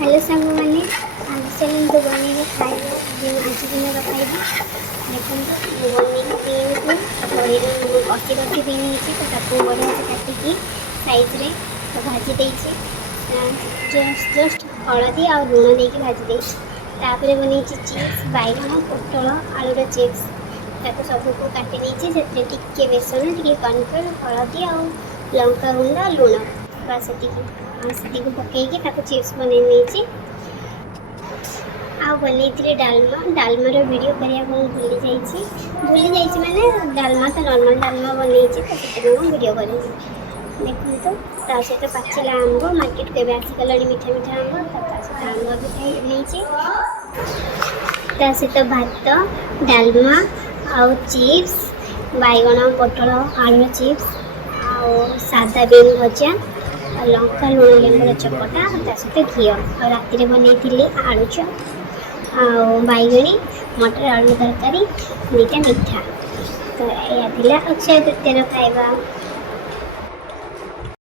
Hello सांग मैंने आज चलते बन खाइबा आज दिन खाइबा देखो बन पीन को कड़े कषि कषि पी नहीं तो बढ़िया से काटिकी साइज रे तो भाजी देची जस्ट हलदी आ लुण देकी भाजी देची तापर बन चिप्स बैगन पोटल आलूर चिप्स ताको सबको काटी देची से टिके बेसन टिके कॉर्नफ्लोर हलदी आ लंका गुंड लुण बस से पकईकि चिप्स बनई आ बनई डालमा डालमार वीडियो करने भूली जाइए माने डालमा तो नॉर्मल डालमा बनई तो वीडियो कर देखो तो सहित पाचिला आंब मार्केट को आसिगला मीठा मीठा आंब आंब भी नहीं सहित भात डालमा आउ चिप्स बैगन पोटल आलू चिप्स आ सादा बीन भजा लंका लुण लेंबूर चकटा सहित घी और राति बनई आलू चप बैगणी मटर आलू तरकारी दुईटा मीठा तो यह अक्षय तृतीय खाଇବା।